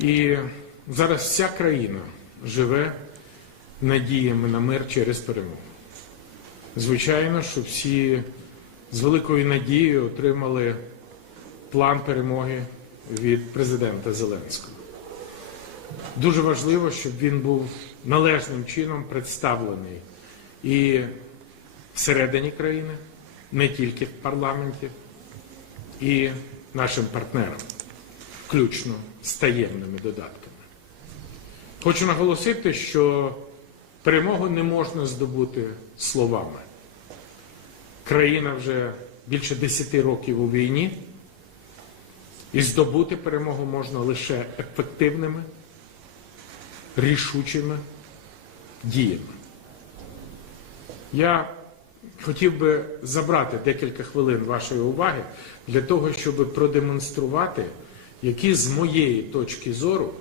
І зараз вся країна живе надіями на мир через перемогу. Звичайно, що всі з великою надією отримали план перемоги від президента Зеленського. Дуже важливо, щоб він був належним чином представлений і всередині країни, не тільки в парламенті, і нашим партнерам, включно з таємними додатками. Хочу наголосити, що перемогу не можна здобути словами. Країна вже більше 10 років у війні, і здобути перемогу можна лише ефективними, рішучими діями. Я хотів би забрати декілька хвилин вашої уваги для того, щоб продемонструвати, які з моєї точки зору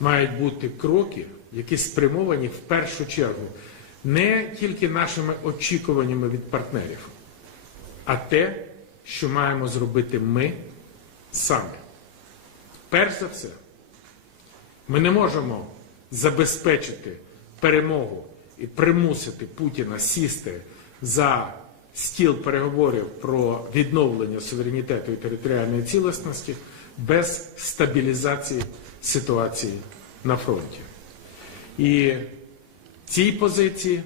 мають бути кроки, які спрямовані в першу чергу не тільки нашими очікуваннями від партнерів, а те, що маємо зробити ми самі. Перш за все, ми не можемо забезпечити перемогу і примусити Путіна сісти за стіл переговорів про відновлення суверенітету і територіальної цілісності без стабілізації ситуації на фронті. І цій позиції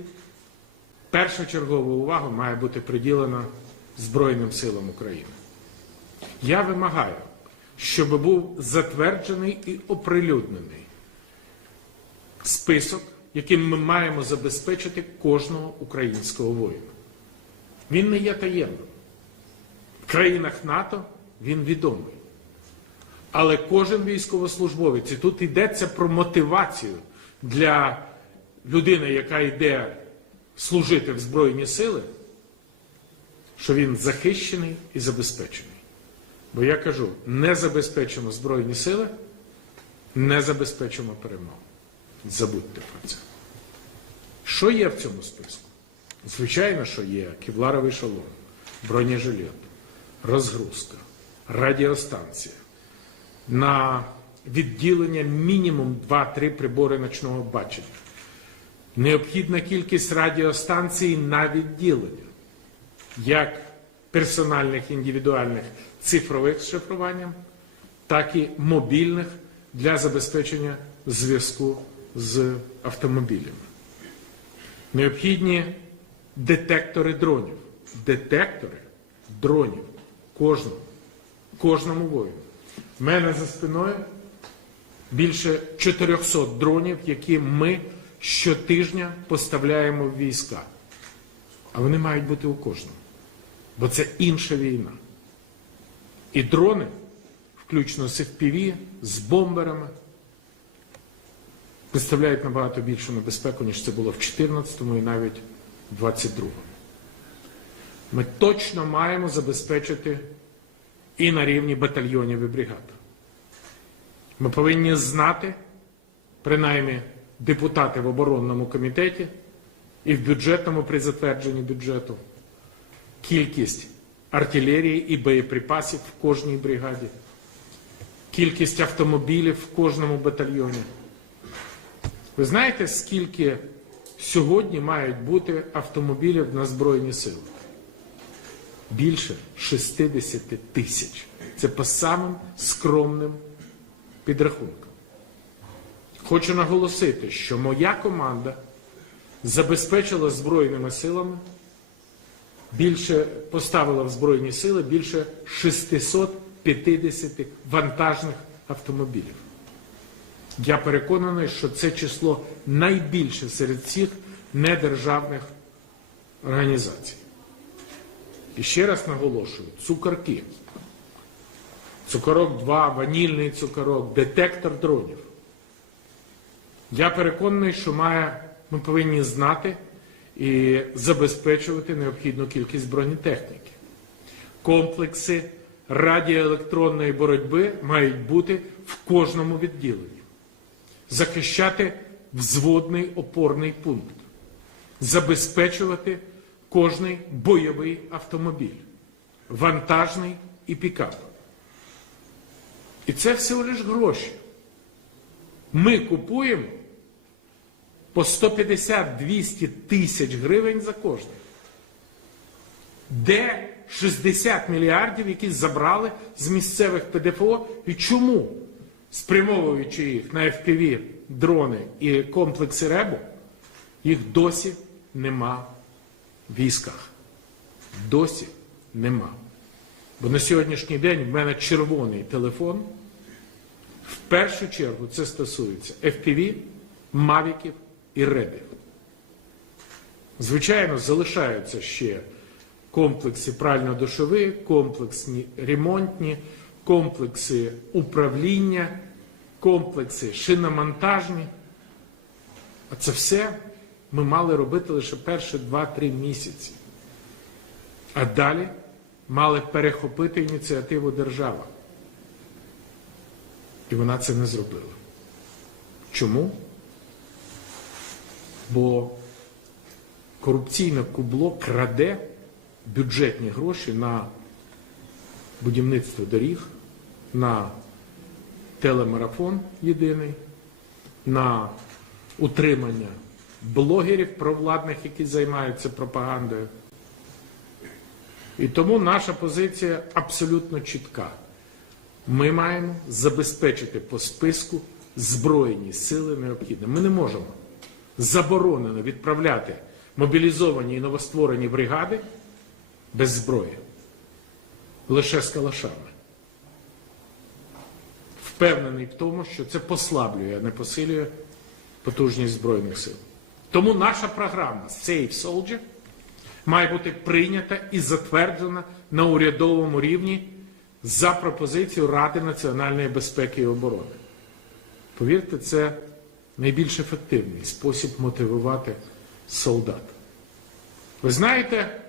першочергова увага має бути приділена Збройним силам України. Я вимагаю, щоб був затверджений і оприлюднений список, яким ми маємо забезпечити кожного українського воїна. Він не є таємним. В країнах НАТО він відомий. Але кожен військовослужбовець, і тут йдеться про мотивацію для людини, яка йде служити в Збройні сили, що він захищений і забезпечений. Бо я кажу, не забезпечимо Збройні сили, не забезпечимо перемогу. Забудьте про це. Що є в цьому списку? Звичайно, що є кевларовий шолом, бронежилет, розгрузка, радіостанція. На відділення мінімум 2-3 прибори ночного бачення. Необхідна кількість радіостанцій на відділення, як персональних індивідуальних цифрових з шифруванням, так і мобільних для забезпечення зв'язку з автомобілями. Необхідні детектори дронів. Детектори дронів кожному, кожному воїну. Мене за спиною більше 400 дронів, які ми щотижня поставляємо в війська. А вони мають бути у кожному. Бо це інша війна. І дрони, включно з FPV, з бомберами, представляють набагато більшу небезпеку, ніж це було в 2014 і навіть в 2022. Ми точно маємо забезпечити і на рівні батальйонів і бригад. Ми повинні знати, принаймні депутати в оборонному комітеті і в бюджетному при затвердженні бюджету, кількість артилерії і боєприпасів в кожній бригаді, кількість автомобілів в кожному батальйоні. Ви знаєте, скільки сьогодні мають бути автомобілів на Збройні сили? Більше 60 тисяч. Це по самим скромним підрахункам. Хочу наголосити, що моя команда забезпечила Збройними силами більше поставила в Збройні сили більше 650 вантажних автомобілів. Я переконаний, що це число найбільше серед всіх недержавних організацій. І ще раз наголошую: цукорки. Цукорок 2, ванільний цукорок, детектор дронів. Я переконаний, що має, ми повинні знати і забезпечувати необхідну кількість бронетехніки. Комплекси радіоелектронної боротьби мають бути в кожному відділенні. Захищати взводний опорний пункт, забезпечувати кожний бойовий автомобіль, вантажний і пікап. І це всього лиш гроші. Ми купуємо по 150-200 тисяч гривень за кожне. Де 60 мільярдів, які забрали з місцевих ПДФО, і чому, спрямовуючи їх на FPV, дрони і комплекси РЕБу, їх досі нема в військах. Досі нема. Бо на сьогоднішній день в мене червоний телефон. В першу чергу це стосується FPV, мавіків і ребів. Звичайно, залишаються ще комплекси прально-душові, комплексні ремонтні, комплекси управління, комплекси шиномонтажні. А це все ми мали робити лише перші 2-3 місяці. А далі мали перехопити ініціативу держава. І вона це не зробила. Чому? Бо корупційне кубло краде бюджетні гроші на будівництво доріг, на телемарафон єдиний, на утримання блогерів провладних, які займаються пропагандою. І тому наша позиція абсолютно чітка. Ми маємо забезпечити по списку збройні сили необхідні. Ми не можемо заборонено відправляти мобілізовані і новостворені бригади без зброї, лише з калашами. Впевнений в тому, що це послаблює, а не посилює потужність Збройних сил. Тому наша програма Safe Soldier має бути прийнята і затверджена на урядовому рівні за пропозицією Ради національної безпеки і оборони. Повірте, це найбільш ефективний спосіб мотивувати солдат. Ви знаєте,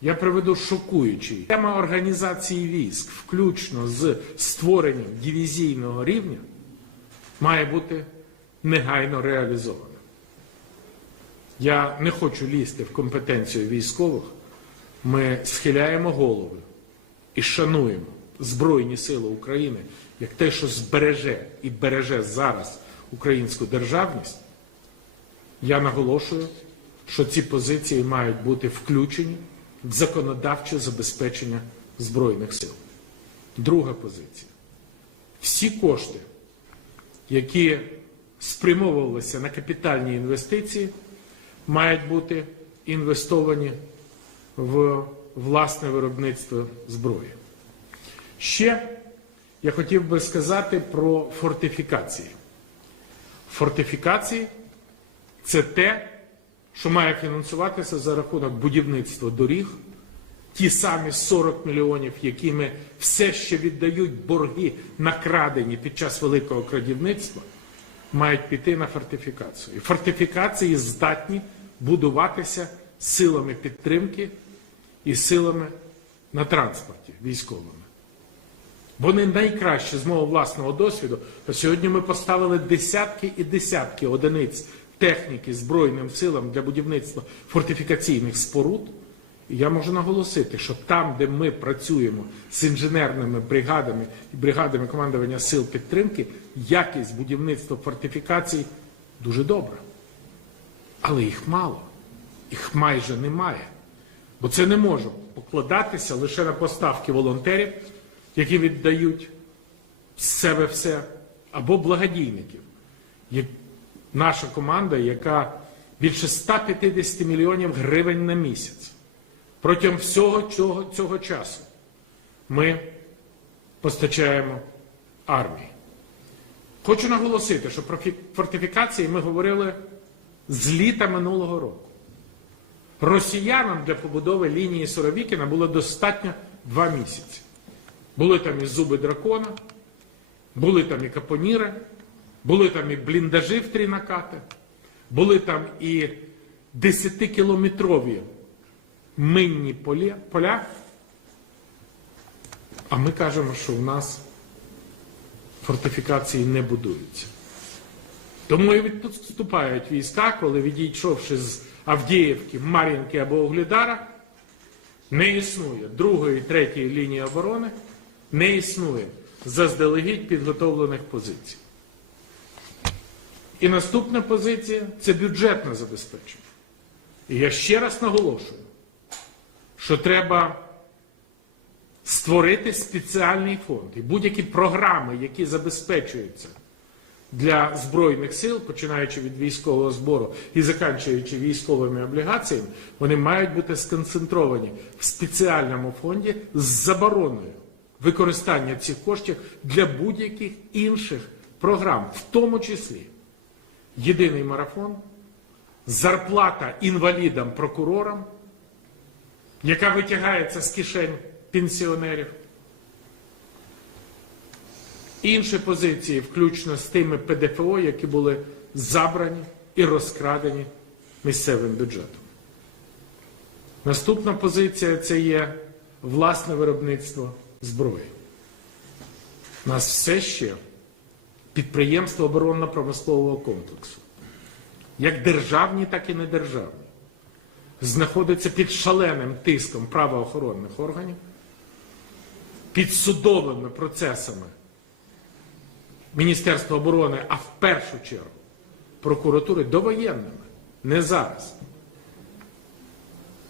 я приведу шокуючий. Тема організації військ, включно з створенням дивізійного рівня, має бути негайно реалізована. Я не хочу лізти в компетенцію військових. Ми схиляємо голови і шануємо Збройні Сили України як те, що збереже і береже зараз українську державність. Я наголошую, що ці позиції мають бути включені в законодавче забезпечення Збройних сил. Друга позиція. Всі кошти, які спрямовувалися на капітальні інвестиції, мають бути інвестовані в власне виробництво зброї. Ще я хотів би сказати про фортифікації. Фортифікації це те, що має фінансуватися за рахунок будівництва доріг, ті самі 40 мільйонів, якими все ще віддають борги накрадені під час великого крадівництва, мають піти на фортифікацію. Фортифікації здатні будуватися силами підтримки і силами на транспорті військовими. Вони найкраще з мого власного досвіду. То сьогодні ми поставили десятки і десятки одиниць техніки Збройним силам для будівництва фортифікаційних споруд. Я можу наголосити, що там, де ми працюємо з інженерними бригадами і бригадами командування сил підтримки, якість будівництва фортифікацій дуже добра. Але їх мало, їх майже немає. Бо це не може покладатися лише на поставки волонтерів, які віддають з себе все, або благодійників. Є наша команда, яка більше 150 мільйонів гривень на місяць. Протягом всього цього, цього часу ми постачаємо армії. Хочу наголосити, що про фортифікації ми говорили з літа минулого року. Росіянам для побудови лінії Суровікіна було достатньо два місяці. Були там і зуби дракона, були там і капоніри, були там і бліндажі в три накати, були там і 10-кілометрові минні поля. А ми кажемо, що в нас фортифікації не будуються. Тому і відступають війська, коли відійшовши з Авдіївки, Мар'їнки або Углідара, не існує другої, третьої лінії оборони, не існує заздалегідь підготовлених позицій. І наступна позиція це бюджетне забезпечення. І я ще раз наголошую, що треба створити спеціальний фонд. І будь-які програми, які забезпечуються для Збройних сил, починаючи від військового збору і заканчуючи військовими облігаціями, вони мають бути сконцентровані в спеціальному фонді з забороною використання цих коштів для будь-яких інших програм, в тому числі єдиний марафон, зарплата інвалідам прокурорам, яка витягається з кишень пенсіонерів. Інші позиції, включно з тими ПДФО, які були забрані і розкрадені місцевим бюджетом. Наступна позиція це є власне виробництво зброї. У нас все ще підприємство оборонно-промислового комплексу, як державні, так і недержавні, знаходиться під шаленим тиском правоохоронних органів, під судовими процесами Міністерства оборони, а в першу чергу прокуратури довоєнними, не зараз.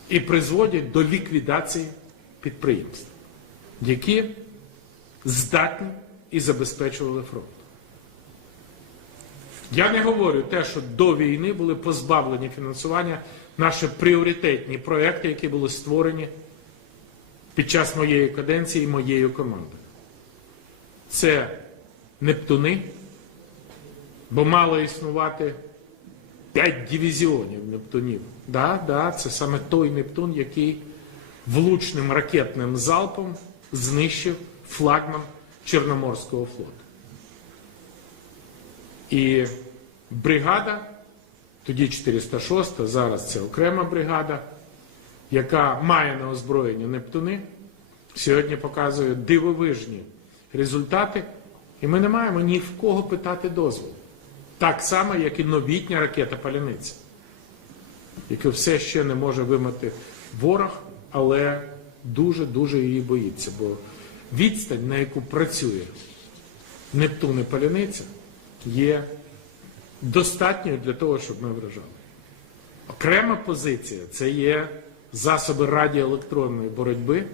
І призводять до ліквідації підприємств, які здатні і забезпечували фронт. Я не говорю те, що до війни були позбавлені фінансування наші пріоритетні проекти, які були створені під час моєї каденції і моєї команди. Це Нептуни, бо мало існувати 5 дивізіонів Нептунів. Да, да, це саме той Нептун, який влучним ракетним залпом знищив флагман Чорноморського флоту. І бригада, тоді 406, зараз це окрема бригада, яка має на озброєнні Нептуни, сьогодні показує дивовижні результати. І ми не маємо ні в кого питати дозволу. Так само, як і новітня ракета Паляниця, яку все ще не може вимити ворог, але дуже-дуже її боїться. Бо відстань, на яку працює Нептун і Паляниця, є достатньою для того, щоб ми вражали. Окрема позиція це є засоби радіоелектронної боротьби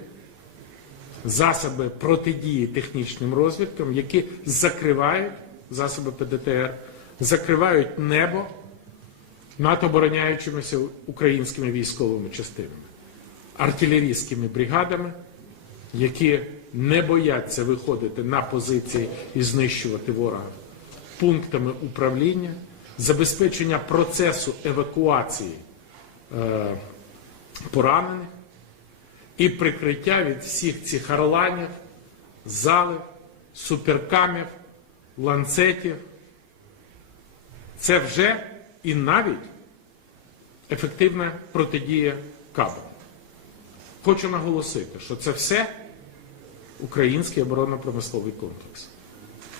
засоби протидії технічним розвідкам, які закривають засоби ПДТР, закривають небо над обороняючимися українськими військовими частинами, артилерійськими бригадами, які не бояться виходити на позиції і знищувати ворога, пунктами управління, забезпечення процесу евакуації е, поранених і прикриття від всіх цих орланів, залив, суперкамів, ланцетів. Це вже і навіть ефективна протидія кабам. Хочу наголосити, що це все український оборонно-промисловий комплекс.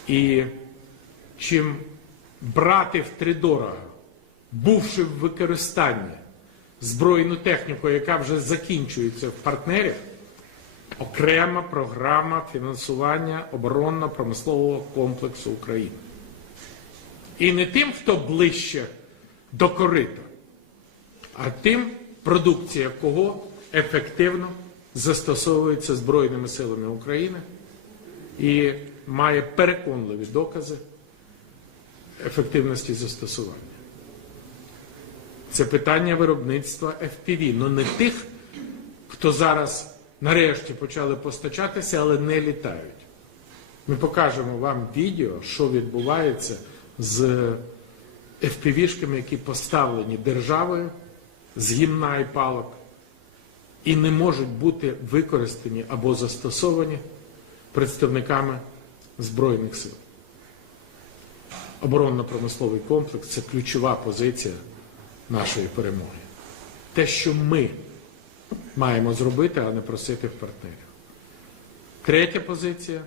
І чим брати втридорога, бувши в використанні збройну техніку, яка вже закінчується в партнерів, окрема програма фінансування оборонно-промислового комплексу України. І не тим, хто ближче до корита, а тим, продукція кого ефективно застосовується Збройними силами України і має переконливі докази ефективності застосування. Це питання виробництва FPV. Ну не тих, хто зараз нарешті почали постачатися, але не літають. Ми покажемо вам відео, що відбувається з FPV-шками, які поставлені державою з гімна і палок, і не можуть бути використані або застосовані представниками Збройних сил. Оборонно-промисловий комплекс це ключова позиція нашої перемоги. Те, що ми маємо зробити, а не просити в партнерів. Третя позиція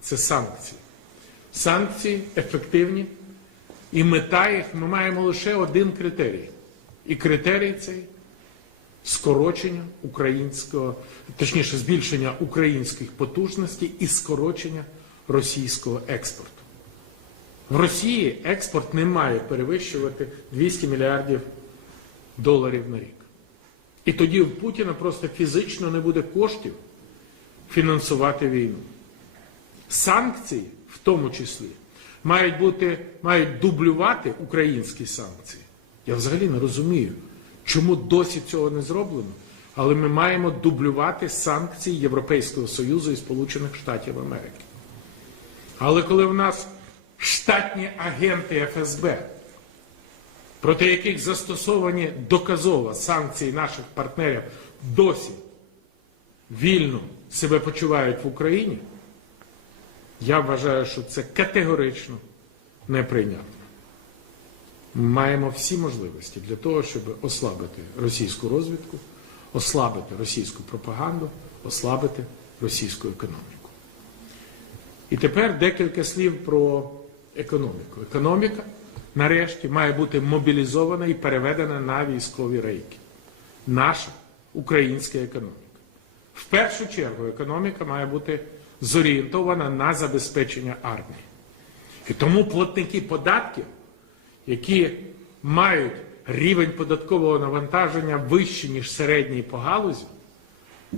це санкції. Санкції ефективні, і мета їх ми маємо лише один критерій. І критерій цей скорочення українського, точніше, збільшення українських потужностей і скорочення російського експорту. В Росії експорт не має перевищувати 200 мільярдів доларів на рік. І тоді у Путіна просто фізично не буде коштів фінансувати війну. Санкції, в тому числі, мають бути, мають дублювати українські санкції. Я взагалі не розумію, чому досі цього не зроблено, але ми маємо дублювати санкції Європейського Союзу і Сполучених Штатів Америки. Але коли в нас штатні агенти ФСБ, проти яких застосовані доказово санкції наших партнерів досі вільно себе почувають в Україні, я вважаю, що це категорично неприйнятно. Маємо всі можливості для того, щоб ослабити російську розвідку, ослабити російську пропаганду, ослабити російську економіку. І тепер декілька слів про економіку. Економіка, нарешті, має бути мобілізована і переведена на військові рейки. Наша українська економіка. В першу чергу економіка має бути зорієнтована на забезпечення армії. І тому платники податків, які мають рівень податкового навантаження вищий, ніж середній по галузі,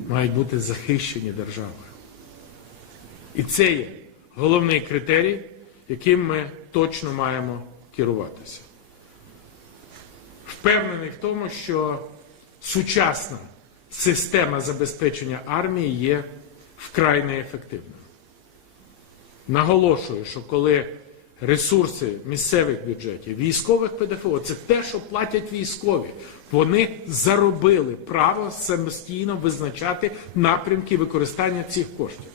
мають бути захищені державою. І це є головний критерій, яким ми точно маємо керуватися. Впевнений в тому, що сучасна система забезпечення армії є вкрай неефективною. Наголошую, що коли ресурси місцевих бюджетів, військових ПДФО, це те, що платять військові, вони заробили право самостійно визначати напрямки використання цих коштів.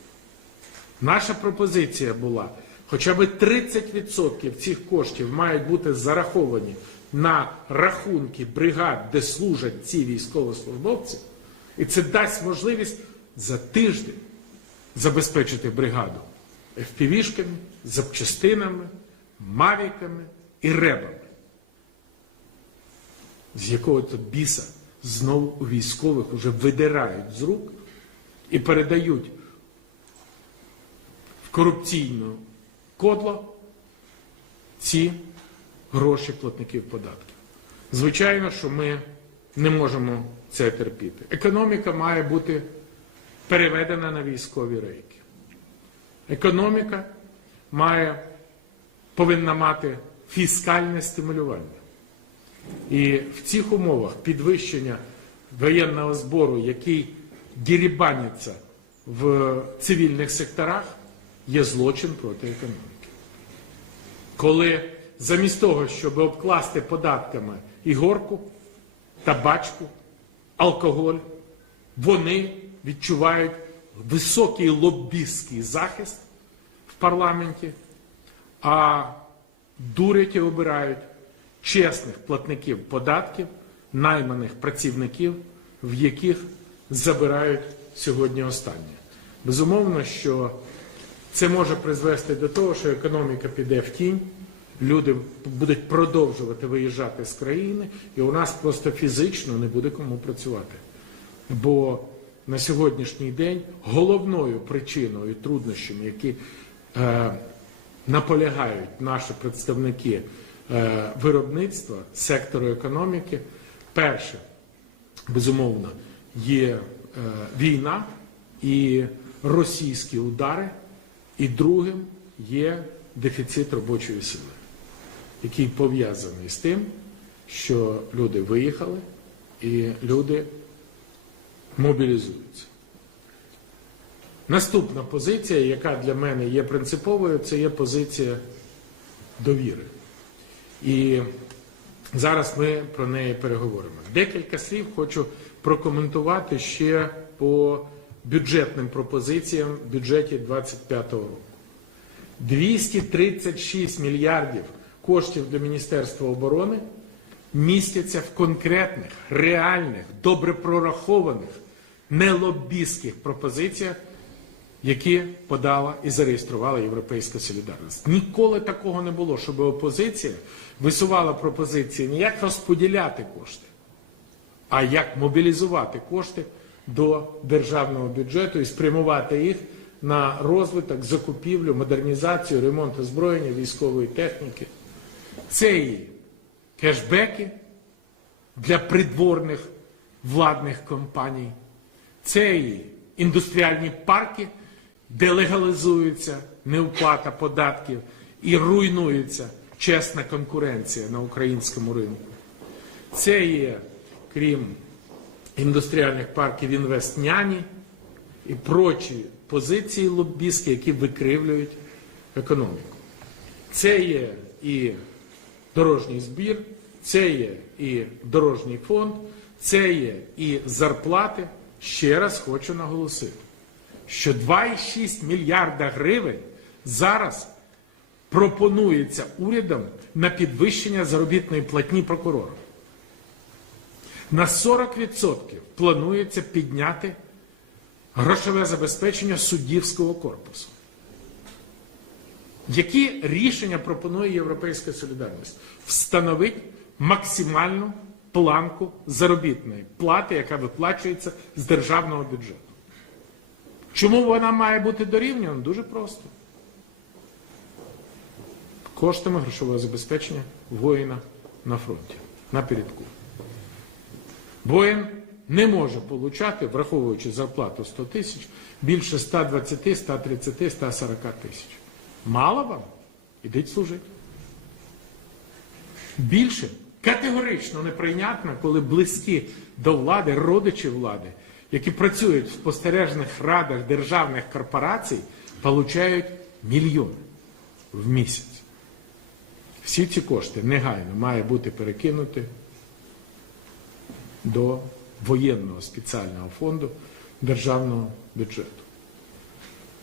Наша пропозиція була, хоча б 30% цих коштів мають бути зараховані на рахунки бригад, де служать ці військовослужбовці, і це дасть можливість за тиждень забезпечити бригаду FPV-шками, запчастинами, мавіками і ребами. З якого то біса знову у військових вже видирають з рук і передають в корупційну кодло ці гроші платників податків. Звичайно, що ми не можемо це терпіти. Економіка має бути переведена на військові рейки. Економіка має, повинна мати фіскальне стимулювання. І в цих умовах підвищення воєнного збору, який дірібаняться в цивільних секторах, є злочин проти економіки. Коли замість того, щоб обкласти податками ігорку, табачку, алкоголь, вони відчувають високий лобістський захист в парламенті, а дурять і обирають чесних платників податків, найманих працівників, в яких забирають сьогодні останнє. Безумовно, що це може призвести до того, що економіка піде в тінь, люди будуть продовжувати виїжджати з країни, і у нас просто фізично не буде кому працювати. Бо на сьогоднішній день головною причиною і труднощами, які е, наполягають наші представники е, виробництва сектору економіки, перше, безумовно, є е, війна і російські удари, і другим є дефіцит робочої сили, який пов'язаний з тим, що люди виїхали і люди мобілізуються. Наступна позиція, яка для мене є принциповою, це є позиція довіри. І зараз ми про неї переговоримо. Декілька слів хочу прокоментувати ще по бюджетним пропозиціям в бюджеті 2025 року. 236 мільярдів коштів для Міністерства оборони містяться в конкретних, реальних, добре прорахованих, не лобістських пропозиціях, які подала і зареєструвала Європейська солідарність. Ніколи такого не було, щоб опозиція висувала пропозиції не як розподіляти кошти, а як мобілізувати кошти до державного бюджету і спрямувати їх на розвиток, закупівлю, модернізацію, ремонт озброєння, військової техніки. Це і кешбеки для придворних владних компаній. Це і індустріальні парки, де легалізується неуплата податків і руйнується чесна конкуренція на українському ринку. Це є, крім індустріальних парків, інвестняні і прочі позиції лобістські, які викривлюють економіку. Це є і дорожній збір, це є і дорожній фонд, це є і зарплати. Ще раз хочу наголосити, що 2,6 мільярда гривень зараз пропонується урядом на підвищення заробітної платні прокурорам. На 40% планується підняти грошове забезпечення суддівського корпусу. Які рішення пропонує Європейська солідарність? Встановить максимальну планку заробітної плати, яка виплачується з державного бюджету. Чому вона має бути дорівнювана? Дуже просто. Коштами грошового забезпечення воїна на фронті, на передку. Воїн не може получати, враховуючи зарплату 100 тисяч, більше 120, 130, 140 тисяч. Мало вам? Ідіть служити. Більше категорично неприйнятно, коли близькі до влади, родичі влади, які працюють в спостережних радах державних корпорацій, получають мільйони в місяць. Всі ці кошти негайно має бути перекинуті до воєнного спеціального фонду державного бюджету.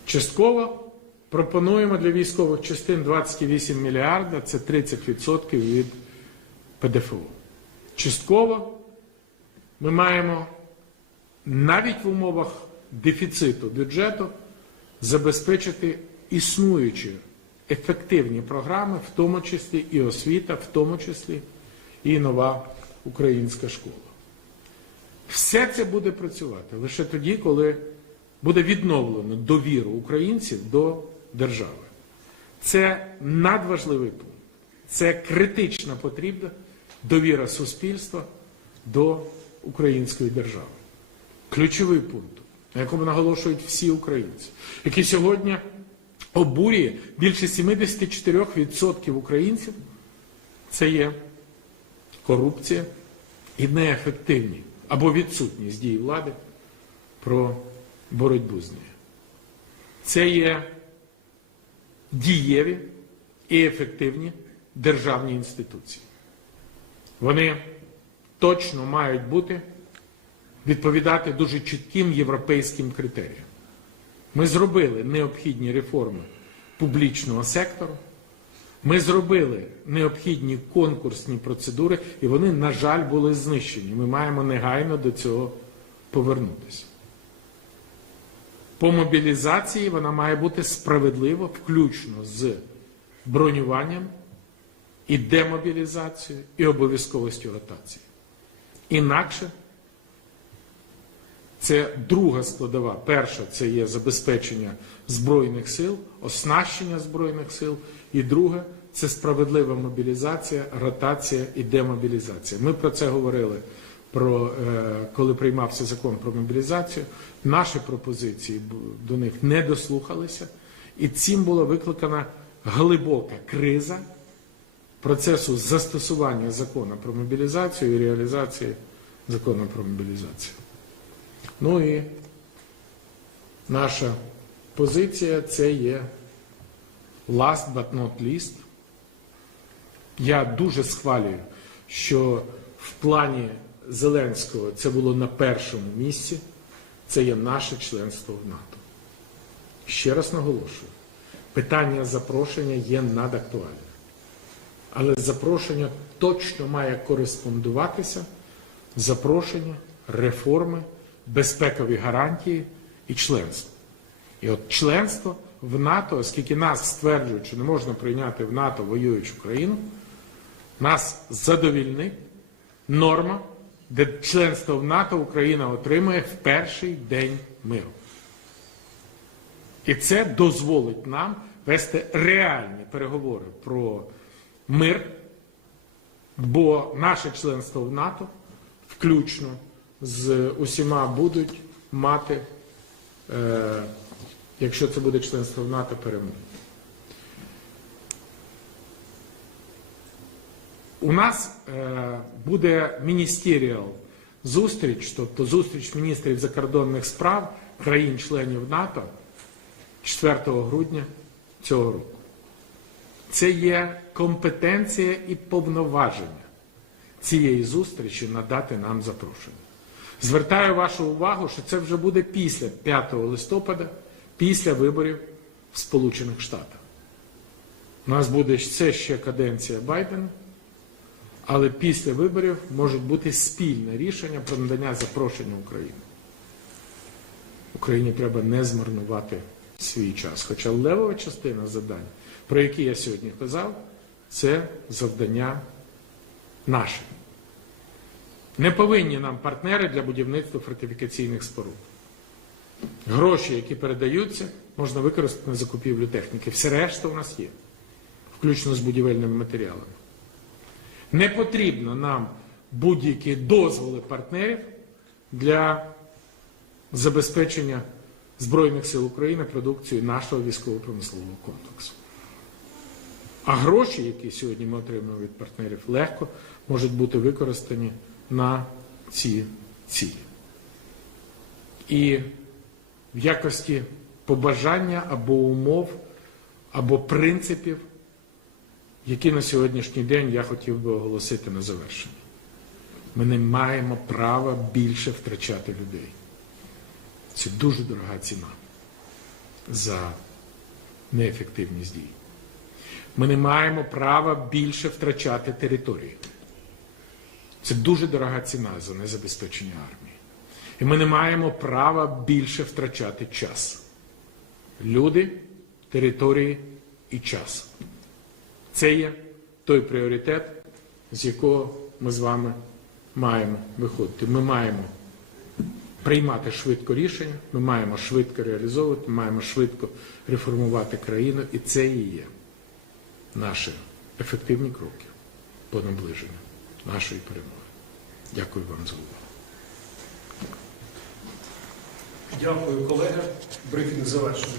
Частково пропонуємо для військових частин 28 мільярда, це 30% від ПДФО. Частково ми маємо навіть в умовах дефіциту бюджету забезпечити існуючі ефективні програми, в тому числі і освіта, в тому числі і нова українська школа. Все це буде працювати лише тоді, коли буде відновлено довіру українців до держави. Це надважливий пункт. Це критично потрібна довіра суспільства до української держави. Ключовий пункт, на якому наголошують всі українці, який сьогодні обурює більше 74% українців, це є корупція і неефективні або відсутність дій влади про боротьбу з нею. Це є дієві і ефективні державні інституції. Вони точно мають бути відповідати дуже чітким європейським критеріям. Ми зробили необхідні реформи публічного сектору. Ми зробили необхідні конкурсні процедури, і вони, на жаль, були знищені. Ми маємо негайно до цього повернутися. По мобілізації вона має бути справедлива, включно з бронюванням і демобілізацією, і обов'язковістю ротації. Інакше це друга складова. Перша це є забезпечення Збройних сил, оснащення Збройних сил. І друге це справедлива мобілізація, ротація і демобілізація. Ми про це говорили, про, е, коли приймався закон про мобілізацію. Наші пропозиції до них не дослухалися, і цим була викликана глибока криза процесу застосування закону про мобілізацію і реалізації закону про мобілізацію. Ну і наша позиція це є last but not least. Я дуже схвалюю, що в плані Зеленського це було на першому місці. Це є наше членство в НАТО. Ще раз наголошую, питання запрошення є надактуальним. Але запрошення точно має кореспондуватися запрошення, реформи, безпекові гарантії і членство. І от членство в НАТО, оскільки нас стверджують, що не можна прийняти в НАТО воюючу країну, нас задовільнить норма, де членство в НАТО Україна отримає в перший день миру. І це дозволить нам вести реальні переговори про мир, бо наше членство в НАТО, включно з усіма, будуть мати, е, якщо це буде членство в НАТО, перемогу. У нас е, буде міністеріал зустріч, тобто зустріч міністрів закордонних справ країн-членів НАТО 4 грудня цього року. Це є компетенція і повноваження цієї зустрічі надати нам запрошення. Звертаю вашу увагу, що це вже буде після 5 листопада, після виборів в Сполучених Штатах. У нас буде це ще каденція Байдена, але після виборів може бути спільне рішення про надання запрошення Україні. Україні треба не змарнувати свій час. Хоча левова частина завдань, про які я сьогодні казав, це завдання наше. Не повинні нам партнери для будівництва фортифікаційних споруд. Гроші, які передаються, можна використати на закупівлю техніки. Все решта у нас є, включно з будівельними матеріалами. Не потрібно нам будь-які дозволи партнерів для забезпечення Збройних сил України продукцією нашого військово-промислового комплексу. А гроші, які сьогодні ми отримуємо від партнерів, легко можуть бути використані на ці цілі. І в якості побажання або умов, або принципів, які на сьогоднішній день я хотів би оголосити на завершення. Ми не маємо права більше втрачати людей. Це дуже дорога ціна за неефективність дій. Ми не маємо права більше втрачати території. Це дуже дорога ціна за незабезпечення армії. І ми не маємо права більше втрачати час. Люди, території і час. Це є той пріоритет, з якого ми з вами маємо виходити. Ми маємо приймати швидко рішення, ми маємо швидко реалізовувати, ми маємо швидко реформувати країну, і це і є наші ефективні кроки по наближенню нашої перемоги. Дякую вам за увагу. Дякую, колеги. Брифінг завершений.